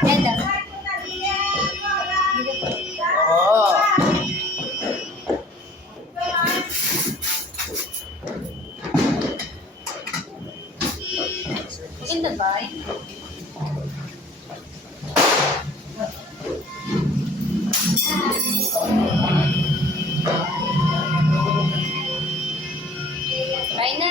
Yan lang. Oo. Maganda ba? Try na.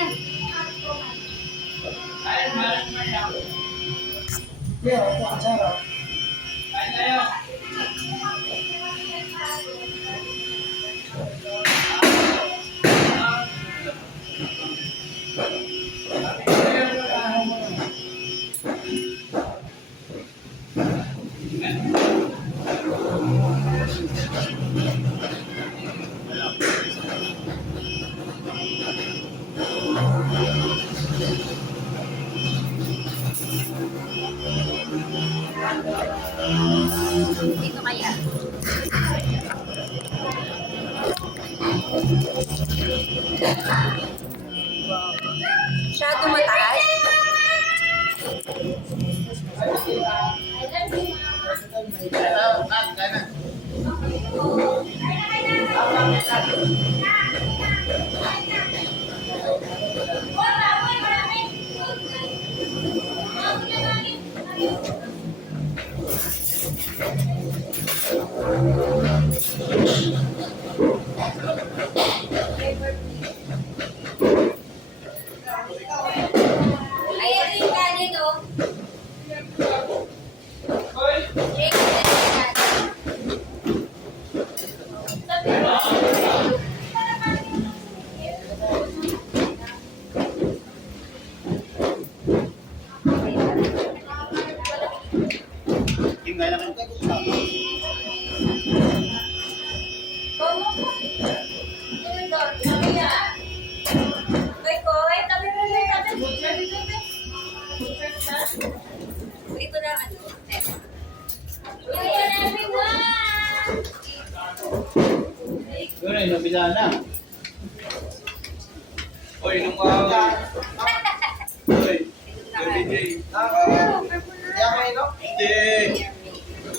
Dito kaya. Masyado mataas. Ayan yung kanin, oh. Jake, ayan yung kanin. Yung nga lang ito. Ito na ano. Yun ay, nabila na. Oy, nung Oy, DJ. Hindi.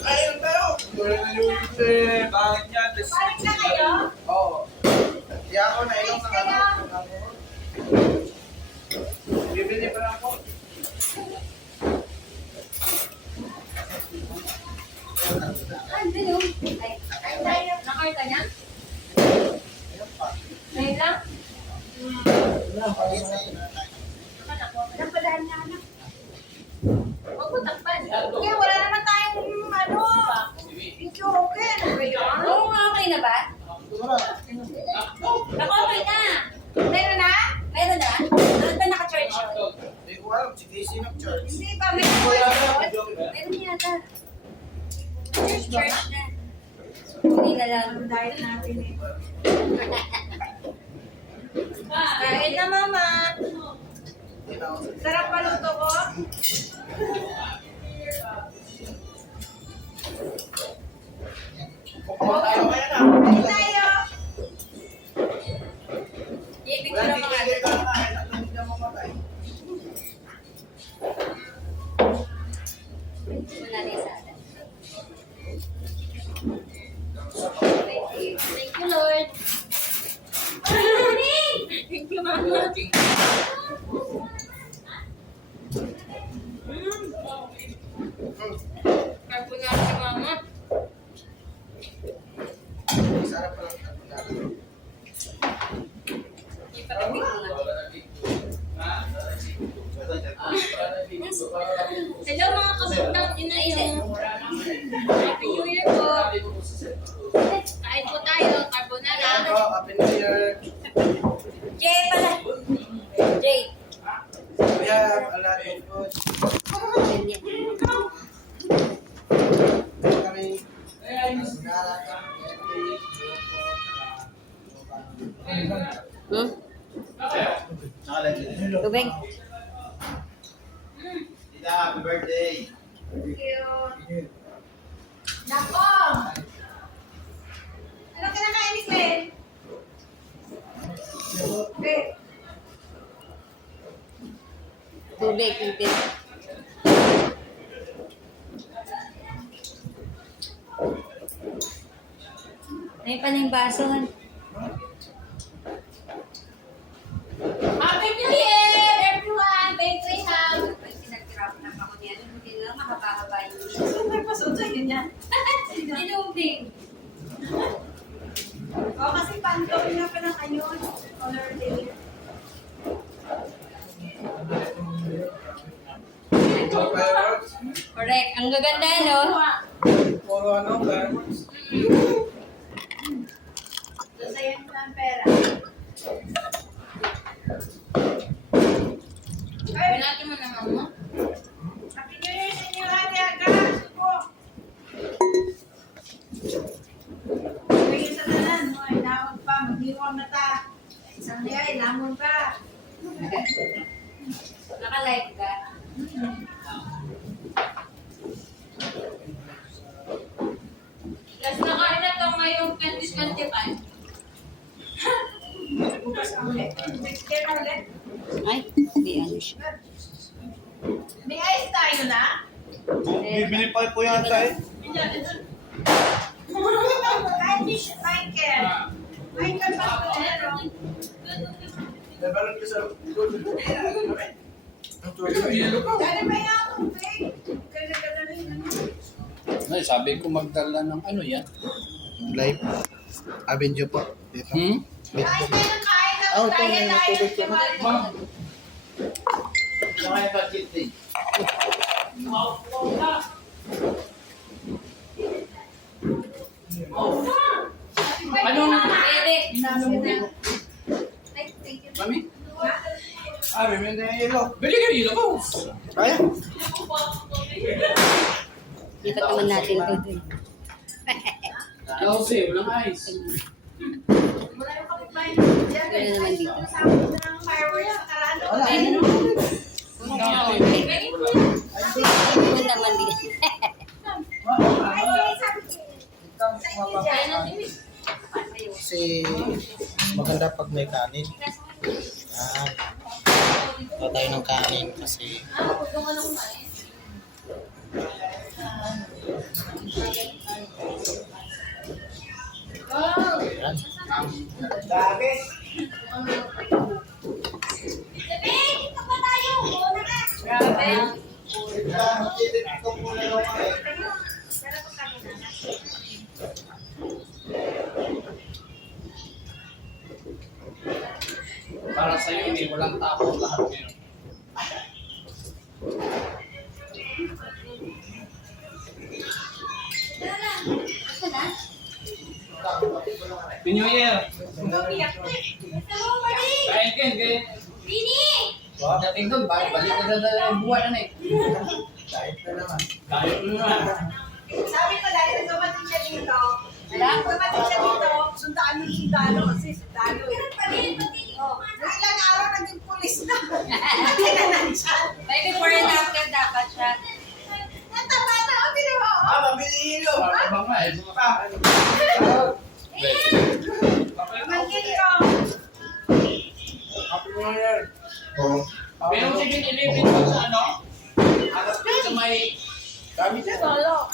Ayun tayo. Bakit niya? Oo. Di ako na ilong ng ano. Bibili pa lang po. Nakar ka na? Ngayon lang? Napadaan na anak. Huwag mo takpan. Okay, wala naman tayong ano. Video okay. Oo, okay na ba? Ako okay na. Meron na? Meron na? Ano ba naka-charge yun? Hindi ko alam, si Casey nag-charge. Hindi ba? Meron yata. Charge na. Hindi na lang. Diet natin eh. Kain na, mama. Sarap paluto ko. Kain tayo. Ibig ko na mga wala na yung sada. Thank you, Lord. Thank you, Mama. Kapo na si Mama. Sarap pa lang. Ipatapik mo nga. Hello mga kabutang ina-ina. Happy New Year po. Kain po tayo. Carbonara. Happy New Year. Jay pala. Jay. We have a lot of food. Kami. Tubig. Tita, happy birthday. Thank you. Nako! Ano kinakain ni Glenn? Tubig, tubig. May pa na yung baso. Happy New Year, everyone! Bakery Ham! Pinag-grab na ako niyan. Hindi lang mahaba-haba yung Siyempre, pasunod yun yan. sinubing. O, kasi pantong na pa na kayo. Color day. Fireworks? Correct. Ang gaganda, no? Puro ano, fireworks? Sayang na ang pera. Sabi natin mo naman mo. Happy New Year sa inyo, Ate Aga. Suko. Kayo sa tanan, mo, inawag pa, magdiwang na ta. Isang day, lamon pa. Naka-live ka. Last na kain na to ngayong 2025. Bukas ka ulit. Next year ka ulit. Ay, hindi ano siya. May ice tayo na? Bibili pa po yata eh. Ay, Miss Michael. Michael Pastorero. Nabalot ko sa... Ang tuloy, yelo ka. Dali ba yung tubig? Ganda-ganda na yun. Ay, sabi ko magdala ng ano yan. Live. Avenue po. Dito. Hmm? Kain tayo ng kain. Oh, Tapos tayo ito, may tayo. tubig ka na. Nakaya pa kitty. Anong... Pwede. Mami? Ah, bibili na yung yelo. Bili ka yun ako. Kaya? Lipat naman natin ito dun. Ako sa'yo, walang ice. Wala yung kapitbahay. Wala naman dito. Kasama ko ng fireworks sa Carano. Wala. Pwede naman dito. Ay, sabi ko. Kasi maganda pag may kanin. Yan. Ito tayo ng kanin kasi yan. Dami. Grabe. Para sa'yo, hindi walang tapos lahat ngayon. Happy New Year! Kain Ken, kain. Dating doon, balik ka na yung buwan na eh. Kahit na naman. Kahit mo naman. Sabi ko dahil dumating siya dito. Wala? Dumating siya dito, sundaan yung sundalo kasi sundalo. Ilang araw naging pulis na. Tinanan siya. May before and after dapat siya. Nataba na ako, tinawa ako. Ah, mabili yelo. Para bang nga eh. Mangkin ko. Happy New Year. Oh. Pero sige, 11 pa sa ano? Sa may... Kami dyan. Solo.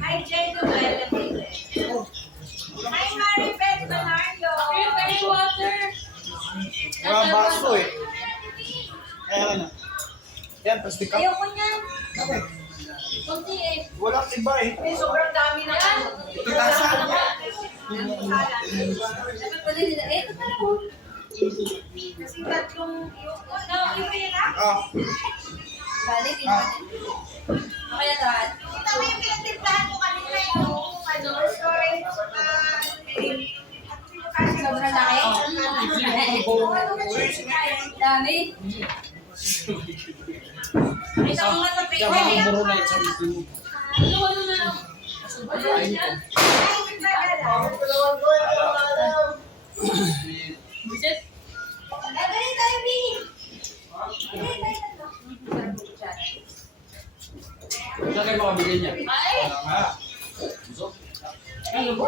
Hi, Jay Duel. Hi, Maribeth Bernardo. water. Walang baso eh. Kaya ka na. Yan, plastic cup. Ayoko niyan. Bakit? Kunti eh. Walang iba eh. May sobrang dami na ano. Ito tasa. Dapat pala nila. Eh, ito pala mo. Kasi tatlong yung yun na. Ah. Balik, hindi pa din. Okay na lahat. Kita mo yung pinagtimplahan ko kanina yung ano, storage Sobrang laki. Dami. Kita ko nga sa picture. Buro na ito. Ano na? Bisit. Gagaling tayo, Bini. Saan kayo makabili niya? Ay! Ano ba?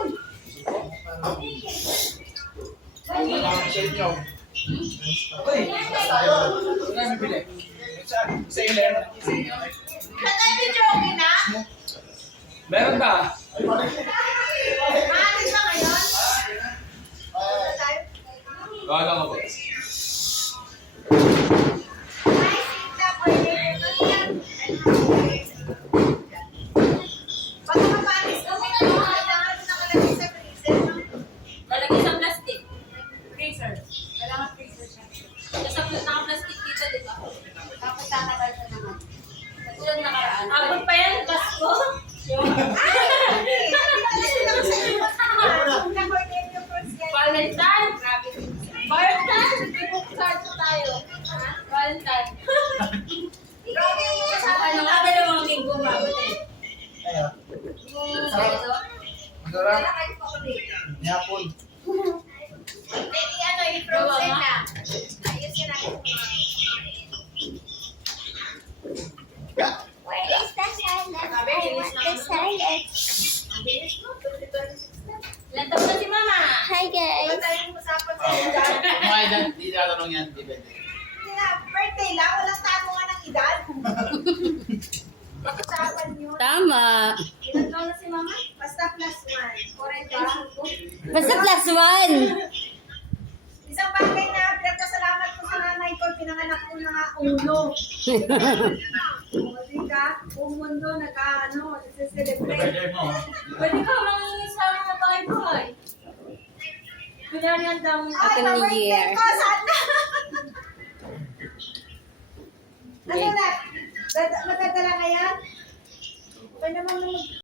Wala kang shade nyo. Uy, Saan kayo bibili? Sa ilan? Tatay, video okay na? Meron ba? Maalis ba ngayon? Tatay? Gawa mo po. Ay, sita ko eh. Baka mapaalis ko. Kailangan mo nakalagay sa freezer. Lalagay sa plastic. Freezer. Kailangan freezer siya. Nasa naka-plastic dito, di ba? Tapos tatagal siya naman. Katulad nakaraan. Abot pa yan, Pasko. Valentine. Valentine. Buksan tayo. Valentine. Ano nga, dalawang linggo mabot eh. Ayun. Yung Sarap. Yapon. I-frozen na. Ayusin natin yung mga... Where is the silence? I want the silence. ilan taon na si Mama? Hi guys. Wala tayong usapan sa edad. Mga edad, di tatanong yan. Depende. Hindi na, birthday lang. Walang tanungan ng edad. Usapan yun. Tama. Ilan taon na si Mama? Basta plus 1. 45. Basta plus one. Isang bagay na pinagpasalamat ko sa nanay ko, pinanganak ko na nga ulo. O, di ka? Buong mundo nag-celebrate. Burger mo. Pwede ka mangingi sa mga bahay-bahay. Kunyari ang dami. Happy New Year. Ko, sana! Ano na? Madadala ka yan? Pwede naman